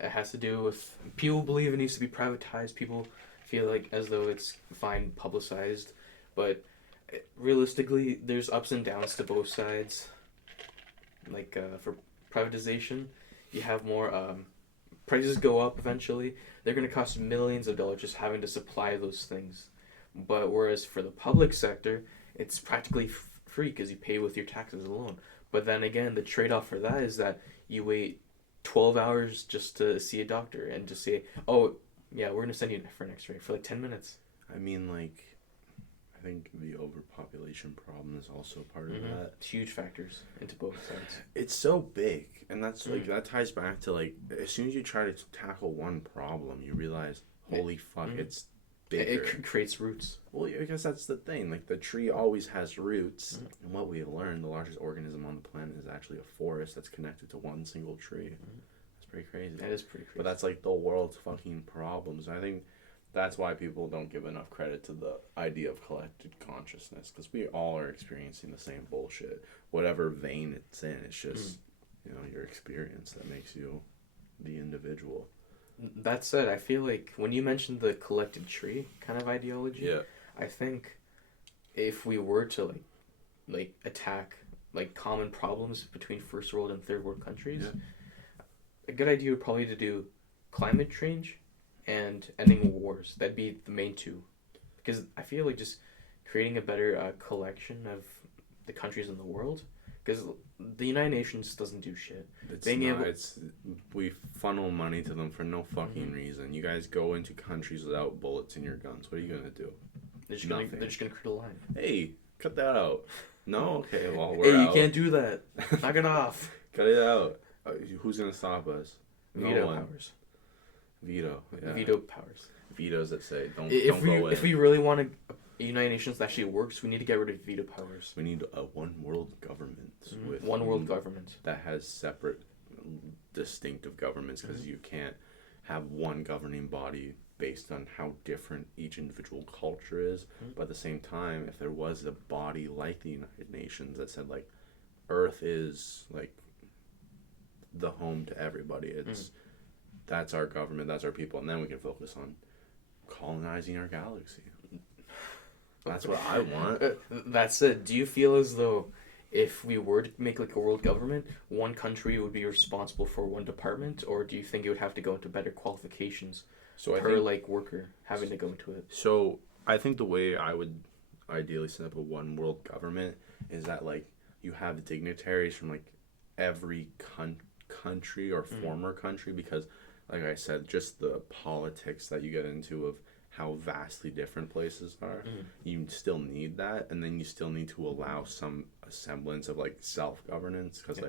It has to do with people believe it needs to be privatized. People feel like as though it's fine publicized, but realistically there's ups and downs to both sides. Like for privatization, you have more prices go up eventually. They're going to cost millions of dollars just having to supply those things. But whereas for the public sector, it's practically free because you pay with your taxes alone. But then again, the trade-off for that is that you wait 12 hours just to see a doctor and just say, oh, yeah, we're going to send you for an x-ray for like 10 minutes. I mean, like, I think the overpopulation problem is also part of that. It's huge factors into both sides. It's so big, and that's like that ties back to like as soon as you try to tackle one problem, you realize, holy fuck, it's bigger. It creates roots. Well, I guess that's the thing. Like the tree always has roots, and what we have learned, the largest organism on the planet is actually a forest that's connected to one single tree. That's pretty crazy. That is pretty crazy. But that's like the world's fucking problems. I think That's why people don't give enough credit to the idea of collective consciousness, because we all are experiencing the same bullshit. Whatever vein it's in, it's just, your experience that makes you the individual. That said, I feel like when you mentioned the collective tree kind of ideology, Yeah. I think if we were to like attack like common problems between first world and third world countries, a good idea would probably to do climate change and ending wars. That'd be the main two, because I feel like just creating a better collection of the countries in the world, because the United Nations doesn't do shit. We funnel money to them for no fucking reason. You guys go into countries without bullets in your guns. What are you gonna do? They're just gonna create a line. Hey, cut that out. No, okay, well we're out. You can't do that. Knock it off. Cut it out. Who's gonna stop us? Veto powers. Veto. Yeah. Veto powers. Vetoes that say don't go in. If we really want a United Nations that actually works, we need to get rid of veto powers. We need a one world government with one world government that has separate, distinctive governments, because you can't have one governing body based on how different each individual culture is. But at the same time, if there was a body like the United Nations that said like Earth is like the home to everybody, it's that's our government, that's our people, and then we can focus on colonizing our galaxy. That's what I want. That's it. Do you feel as though if we were to make like a world government, one country would be responsible for one department, or do you think it would have to go into better qualifications per worker having to go into it? So I think the way I would ideally set up a one world government is that like you have dignitaries from like every country or former country, because like I said, just the politics that you get into of how vastly different places are, you still need that, and then you still need to allow some semblance of like self-governance, because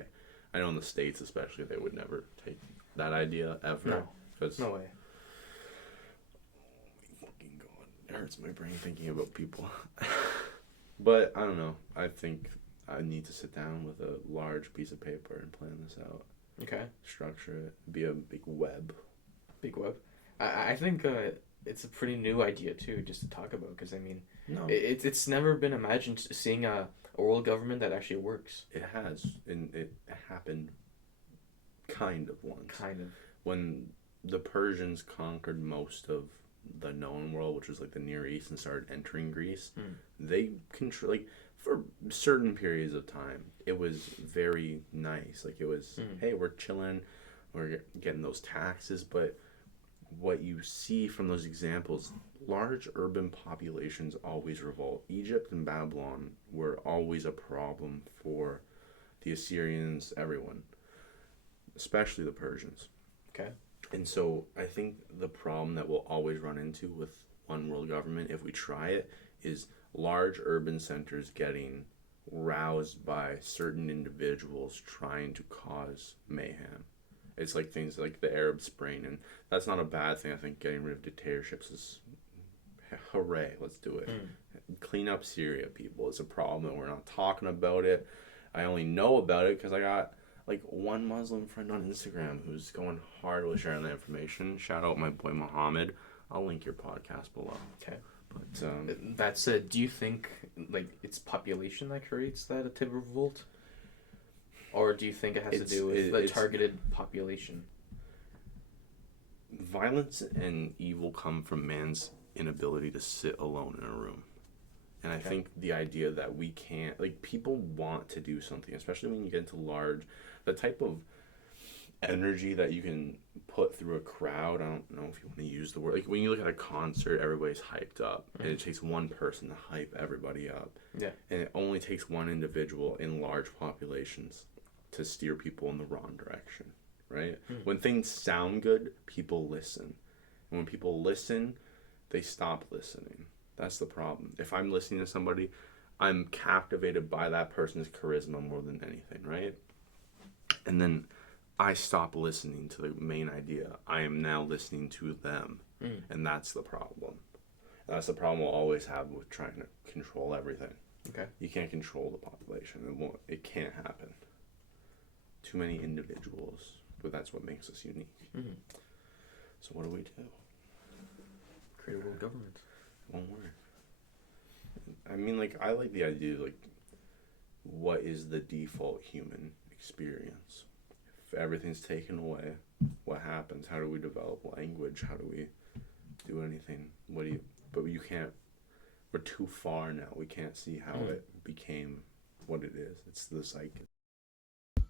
I know in the States especially they would never take that idea ever. No way. Fucking God, it hurts my brain thinking about people. But I don't know, I think I need to sit down with a large piece of paper and plan this out. Okay. Structure it. Be a big web. Big web. I think it's a pretty new idea too, just to talk about, because I mean, it's never been imagined seeing a world government that actually works. It has, and it happened kind of once. Kind of. When the Persians conquered most of the known world, which was like the Near East, and started entering Greece, they control for certain periods of time. It was very nice. Like it was, hey, we're chilling, we're getting those taxes, but what you see from those examples, large urban populations always revolt. Egypt and Babylon were always a problem for the Assyrians, everyone, especially the Persians. Okay. And so I think the problem that we'll always run into with one world government, if we try it, is large urban centers getting roused by certain individuals trying to cause mayhem. It's like things like the Arab Spring, and that's not a bad thing. I think getting rid of dictatorships is hooray, let's do it. Clean up Syria, people. It's a problem and we're not talking about it. I only know about it because I got like one Muslim friend on Instagram who's going hard with sharing that information. Shout out my boy Muhammad. I'll link your podcast below. Okay. But that said, do you think like it's population that creates that type of revolt? Or do you think it has to do with the targeted population? Violence and evil come from man's inability to sit alone in a room. And I think the idea that we can't, like, people want to do something, especially when you get into the type of energy that you can put through a crowd. I don't know if you want to use the word. Like, when you look at a concert, everybody's hyped up. And it takes one person to hype everybody up. Yeah. And it only takes one individual in large populations to steer people in the wrong direction, right? When things sound good, people listen. And when people listen, they stop listening. That's the problem. If I'm listening to somebody, I'm captivated by that person's charisma more than anything, right? And then I stop listening to the main idea. I am now listening to them. And that's the problem. And that's the problem we'll always have with trying to control everything. Okay. You can't control the population. It can't happen. Too many individuals, but that's what makes us unique. So what do we do? Create a world government. Won't work. I mean, like, I like the idea, like, what is the default human experience? If everything's taken away, what happens? How do we develop language? How do we do anything? But you can't, we're too far now. We can't see how it became what it is. It's the psyche.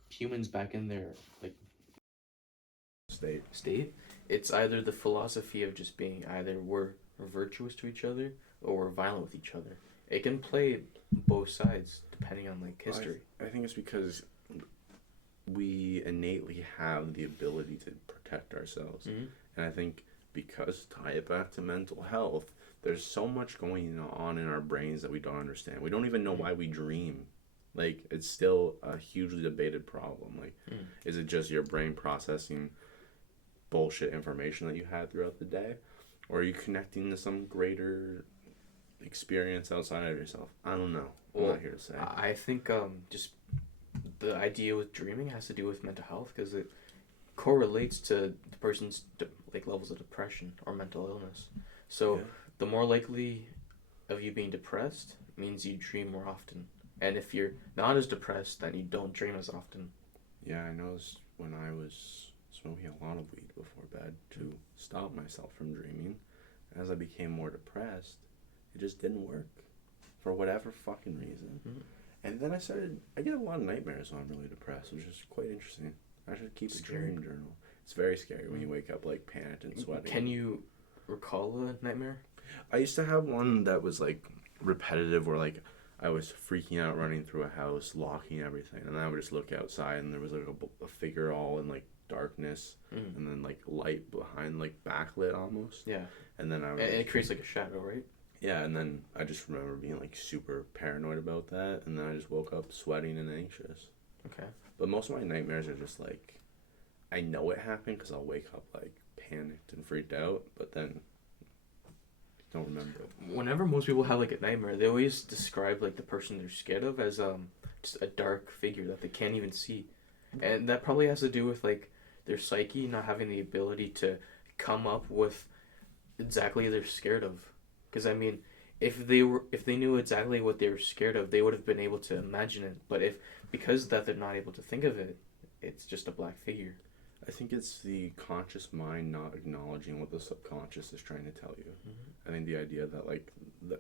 Humans back in their, like, state. It's either the philosophy of just being either we're virtuous to each other or we're violent with each other. It can play both sides depending on, like, history. I think it's because we innately have the ability to protect ourselves. And I think because tie it back to mental health, there's so much going on in our brains that we don't understand. We don't even know why we dream. Like, it's still a hugely debated problem. Like, is it just your brain processing bullshit information that you had throughout the day? Or are you connecting to some greater experience outside of yourself? I don't know. I'm not here to say. I think just the idea with dreaming has to do with mental health because it correlates to the person's like levels of depression or mental illness. So the more likely of you being depressed means you dream more often. And if you're not as depressed, then you don't dream as often. Yeah, I noticed when I was smoking a lot of weed before bed to stop myself from dreaming. As I became more depressed, it just didn't work for whatever fucking reason. And then I get a lot of nightmares when I'm really depressed, which is quite interesting. I should keep a dream journal. It's very scary when you wake up like panicked and sweating. Can you recall a nightmare? I used to have one that was like repetitive where like I was freaking out running through a house, locking everything, and then I would just look outside and there was like a figure all in like darkness and then like light behind, like backlit almost. Yeah. And then And it creates like a shadow, right? Yeah, and then I just remember being like super paranoid about that, and then I just woke up sweating and anxious. Okay. But most of my nightmares are just like, I know it happened because I'll wake up like panicked and freaked out, but then don't remember it. Whenever most people have like a nightmare, they always describe like the person they're scared of as just a dark figure that they can't even see, and that probably has to do with like their psyche not having the ability to come up with exactly they're scared of. Because I mean, if they knew exactly what they were scared of, they would have been able to imagine it. But because that they're not able to think of it, it's just a black figure. I think it's the conscious mind not acknowledging what the subconscious is trying to tell you. I think the idea that like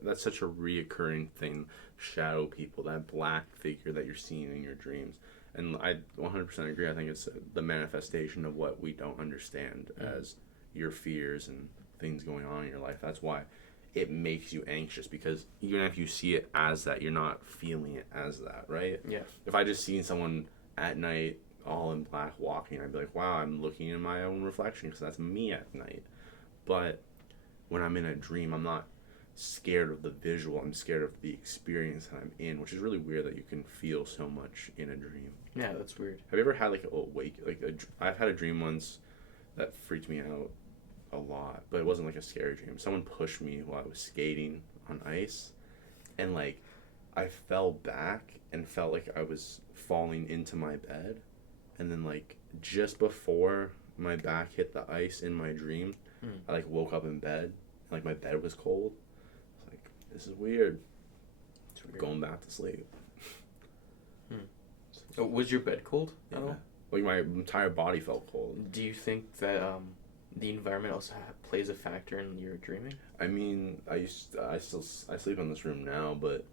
that's such a reoccurring thing, shadow people, that black figure that you're seeing in your dreams. And I 100% agree. I think it's the manifestation of what we don't understand as your fears and things going on in your life. That's why it makes you anxious, because even if you see it as that, you're not feeling it as that, right? Yeah. If I just seen someone at night all in black walking, I'd be like, wow, I'm looking in my own reflection because that's me at night. But when I'm in a dream, I'm not scared of the visual. I'm scared of the experience that I'm in, which is really weird that you can feel so much in a dream. Yeah, that's weird. Have you ever had like I've had a dream once that freaked me out a lot, but it wasn't like a scary dream. Someone pushed me while I was skating on ice, and like I fell back and felt like I was falling into my bed, and then like just before my back hit the ice in my dream, I like woke up in bed, and like my bed was cold. I was like, this is weird. It's weird. Going back to sleep. So, was your bed cold at all? Like my entire body felt cold. Do you think that the environment also plays a factor in your dreaming? I mean, I sleep in this room now, but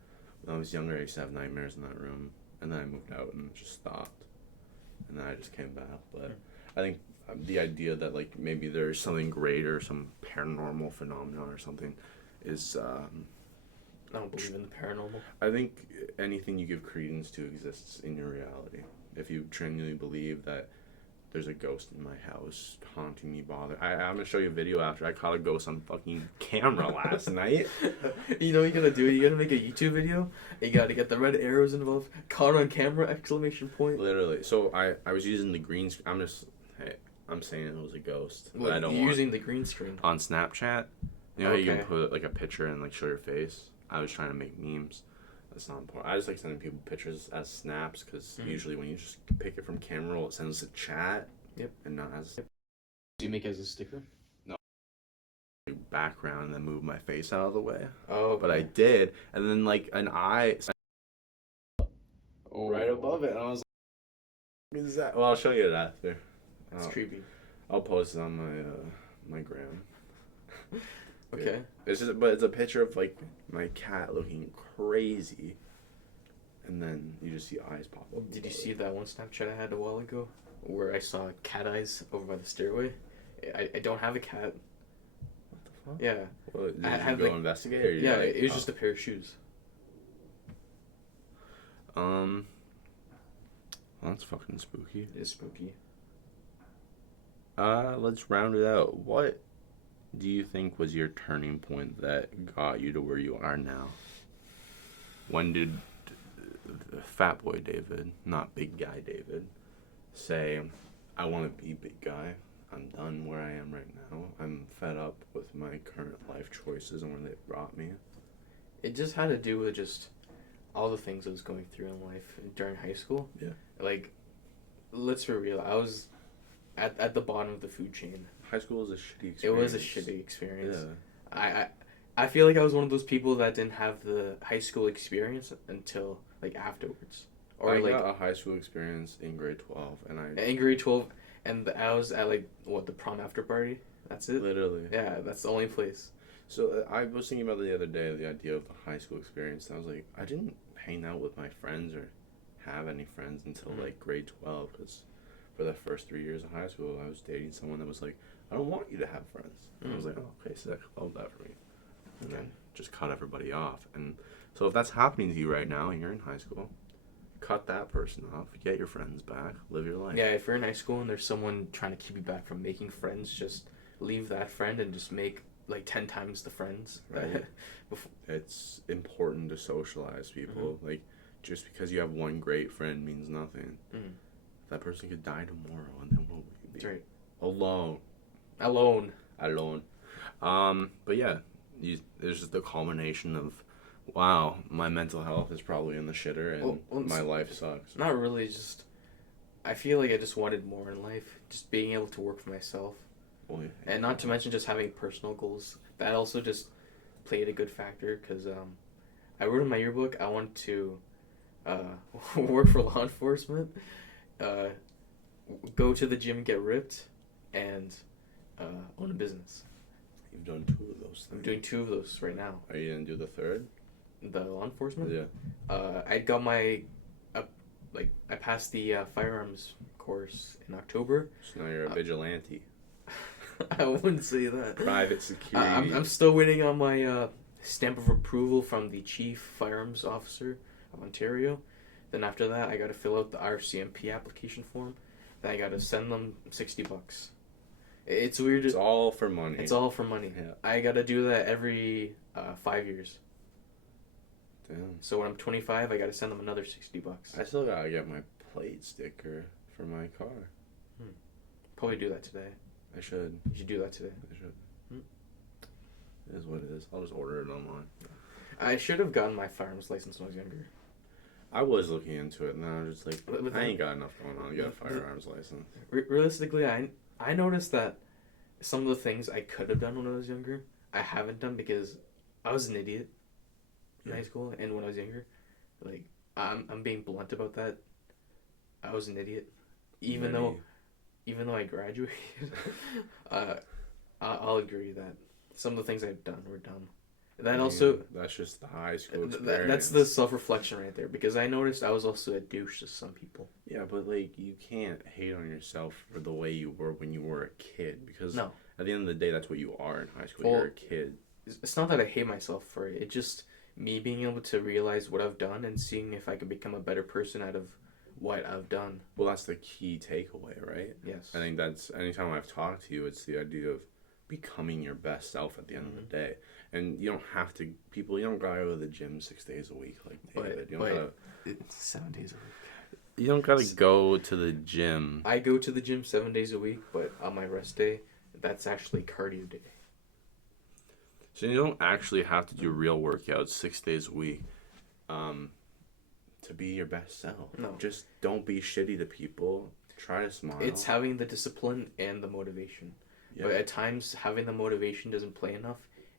when I was younger, I used to have nightmares in that room, and then I moved out and just stopped, and then I just came back. But I think the idea that like maybe there's something greater, some paranormal phenomenon or something, is I don't believe in the paranormal. I think anything you give credence to exists in your reality. If you genuinely believe that there's a ghost in my house haunting me, I'm gonna show you a video after. I caught a ghost on fucking camera last night. You know what you gotta do? You gotta make a YouTube video. You gotta get the red arrows involved. Caught on camera! Exclamation point. Literally. So I was using the green screen. I'm saying it was a ghost. But I don't using the green screen. On Snapchat, you know how you can put like a picture and like show your face? I was trying to make memes. That's not important. I just like sending people pictures as snaps, because usually when you just pick it from camera roll, it sends to chat. Yep. And not as... Do you make it as a sticker? No. background and then move my face out of the way. Oh, But I did, and then like an eye right above it, and I was like, "What is that?" Well, I'll show you it after. It's creepy. I'll post it on my gram. Okay. It's just, but it's a picture of like my cat looking crazy, and then you just see eyes pop up. Did you see that one Snapchat I had a while ago, where I saw cat eyes over by the stairway? I don't have a cat. What the fuck? Yeah. Well, did I you had, go like, investigate? Or Yeah, it was just a pair of shoes. Well, that's fucking spooky. It is spooky. Let's round it out. What do you think was your turning point that got you to where you are now? When did Fat Boy David, not Big Guy David, say, I want to be Big Guy. I'm done where I am right now. I'm fed up with my current life choices and where they've brought me. It just had to do with just all the things I was going through in life during high school. Yeah. Like, let's be real. I was at the bottom of the food chain. High school was a shitty experience. It was a shitty experience. Yeah. I feel like I was one of those people that didn't have the high school experience until like afterwards. Or I got a high school experience in grade 12, and in grade 12, and I was at like the prom after party. That's it. Literally. Yeah, that's the only place. So I was thinking about it the other day, the idea of the high school experience. And I was like, I didn't hang out with my friends or have any friends until like grade 12, because for the first 3 years of high school, I was dating someone that was like, I don't want you to have friends. And I was like, oh, okay, sick. Love that for me. And then just cut everybody off. And so if that's happening to you right now and you're in high school, cut that person off, get your friends back, live your life. Yeah, if you're in high school and there's someone trying to keep you back from making friends, just leave that friend and just make like 10 times the friends. Right. It's important to socialize people. Like, just because you have one great friend means nothing. That person could die tomorrow, and then what would you be? That's right. Alone. But yeah, there's just the culmination of, wow, my mental health is probably in the shitter, and my life sucks. Not really, just I feel like I just wanted more in life. Just being able to work for myself. Well, yeah. And not to mention just having personal goals. That also just played a good factor, because I wrote in my yearbook I want to work for law enforcement, go to the gym, get ripped, and own a business. You've done 2 of those things. I'm doing 2 of those right now. Are you going to do the third? The law enforcement? Yeah. I got my, I passed the firearms course in October. So now you're a vigilante. I wouldn't say that. Private security. I'm still waiting on my stamp of approval from the Chief Firearms Officer of Ontario. Then after that, I got to fill out the RCMP application form. Then I got to send them $60. It's weird. It's all for money. It's all for money. Yeah. I got to do that every 5 years. Damn. So when I'm 25, I got to send them another $60. I still got to get my plate sticker for my car. Probably do that today. I should. You should do that today. I should. It is what it is. I'll just order it online. I should have gotten my firearms license when I was younger. I was looking into it, and then I was just like, I ain't got enough going on to get a firearms license. Realistically, I noticed that some of the things I could have done when I was younger, I haven't done because I was an idiot in high school and when I was younger. Like, I'm being blunt about that. I was an idiot. Even though I graduated, I'll agree that some of the things I've done were dumb. That's just the high school experience. That's the self-reflection right there, because I noticed I was also a douche to some people. Yeah, but like, you can't hate on yourself for the way you were when you were a kid, because at the end of the day, that's what you are in high school. You're a kid. It's not that I hate myself for it. It's just me being able to realize what I've done and seeing if I can become a better person out of what I've done. Well, that's the key takeaway, right? Yes. I think that's, anytime I've talked to you, it's the idea of becoming your best self at the end of the day. And you don't have to, you don't gotta go to the gym 6 days a week like David. It's 7 days a week. You don't gotta go to the gym. I go to the gym 7 days a week, but on my rest day, that's actually cardio day. So you don't actually have to do real workouts 6 days a week to be your best self. No. Just don't be shitty to people. Try to smile. It's having the discipline and the motivation. Yeah. But at times, having the motivation doesn't play enough,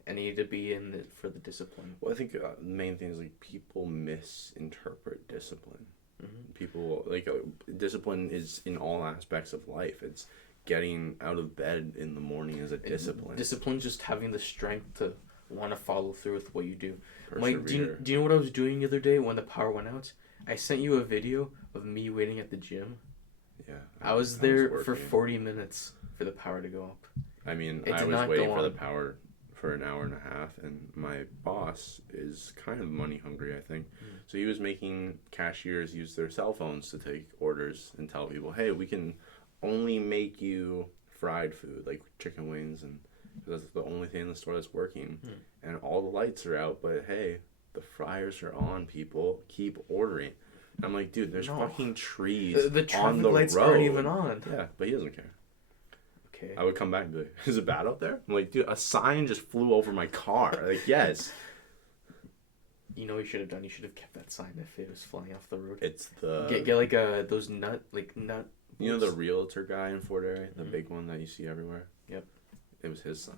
I need to be in it for the discipline. Well, I think the main thing is like people misinterpret discipline. Mm-hmm. People like discipline is in all aspects of life. It's getting out of bed in the morning is a discipline. Discipline, just having the strength to want to follow through with what you do. Persevere. Mike, do you know what I was doing the other day when the power went out? I sent you a video of me waiting at the gym. Yeah. I was there for 40 minutes for the power to go up. I mean, I was waiting for the power for an hour and a half, and my boss is kind of money hungry, I think. So he was making cashiers use their cell phones to take orders and tell people, hey, we can only make you fried food, like chicken wings, and that's the only thing in the store that's working. And all the lights are out, but hey, the fryers are on, people. Keep ordering. And I'm like, dude, there's fucking trees the traffic on the lights road. aren't even on. Yeah, but he doesn't care. Okay. I would come back and be like, is it bad out there? I'm like, dude, a sign just flew over my car. Like, yes. You know what you should have done? You should have kept that sign if it was flying off the road. It's the... Get like those nut... You know the realtor guy in Fort Erie? The big one that you see everywhere? Yep. It was his sign.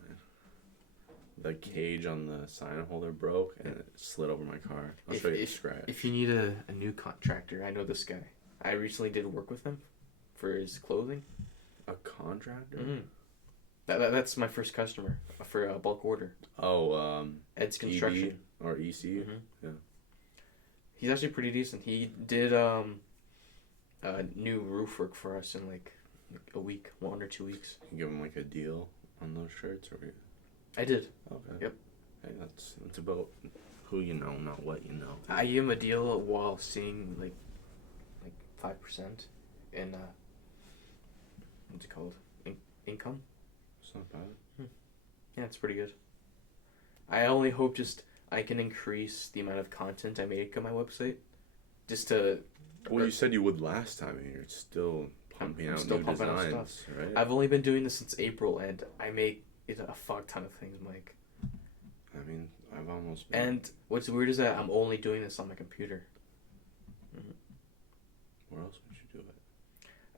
The cage on the sign holder broke and it slid over my car. I'll show you the scratch. If you need a new contractor, I know this guy. I recently did work with him for his clothing. A contractor? Mm-hmm. That's my first customer for a bulk order. Oh, Ed's Construction. EB or EC? Mm-hmm. Yeah. He's actually pretty decent. He did new roof work for us in like a week, 1 or 2 weeks. You give him like a deal on those shirts? Or... I did. Okay. Yep. Hey, that's about who you know, not what you know. I gave him a deal while seeing like 5% in what's it called? Income. It's not bad. Yeah, it's pretty good. I only hope just I can increase the amount of content I make on my website, just to. Well, you said you would last time, and you're still pumping out new designs, right? I've only been doing this since April, and I make it a fuck ton of things, Mike. I mean, I've almost been... And what's weird is that I'm only doing this on my computer. Where else would you do it?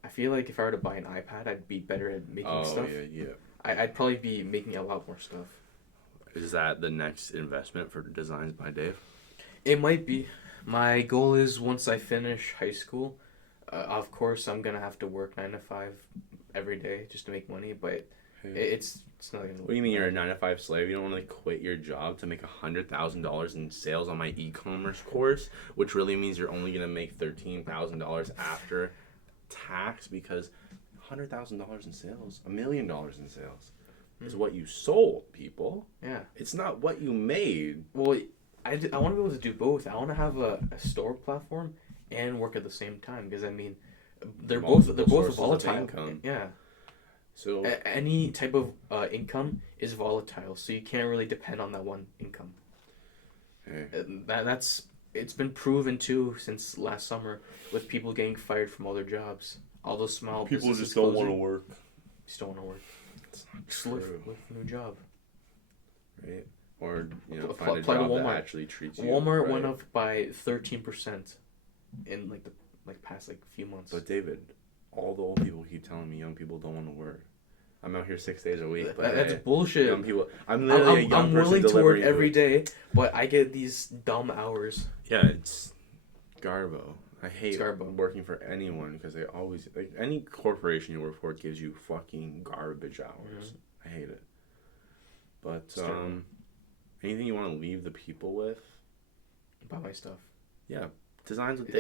I feel like if I were to buy an iPad, I'd be better at making stuff. Oh, yeah. I'd probably be making a lot more stuff. Is that the next investment for Designs by Dave? It might be. My goal is once I finish high school, of course I'm going to have to work 9 to 5 every day just to make money, but it's not going to... What do you mean you're a 9 to 5 slave? You don't want to quit your job to make $100,000 in sales on my e-commerce course, which really means you're only going to make $13,000 after tax, because $100,000 in sales, $1 million in sales is what you sold, people. Yeah. It's not what you made. Well, I want to be able to do both. I want to have a store platform and work at the same time, because I mean, they're both volatile. Income. Yeah. So any type of income is volatile, so you can't really depend on that one income. Hey. It's been proven too since last summer with people getting fired from all their jobs. All those small people businesses just don't closing. want to work. Just don't want to work. It's not Just true. look for a new job. Right. Or find a apply job to Walmart. that actually treats you Walmart right. went up by 13% in the past few months. But David, all the old people keep telling me young people don't want to work. I'm out here 6 days a week, but that's bullshit. Young people, I'm literally a young person willing to work every food. day, but I get these dumb hours. Yeah, it's garbo. I hate Garbo. working for anyone because they always any corporation you work for gives you fucking garbage hours. I hate it. But anything you want to leave the people with? Buy my stuff. Yeah, Designs with Dave.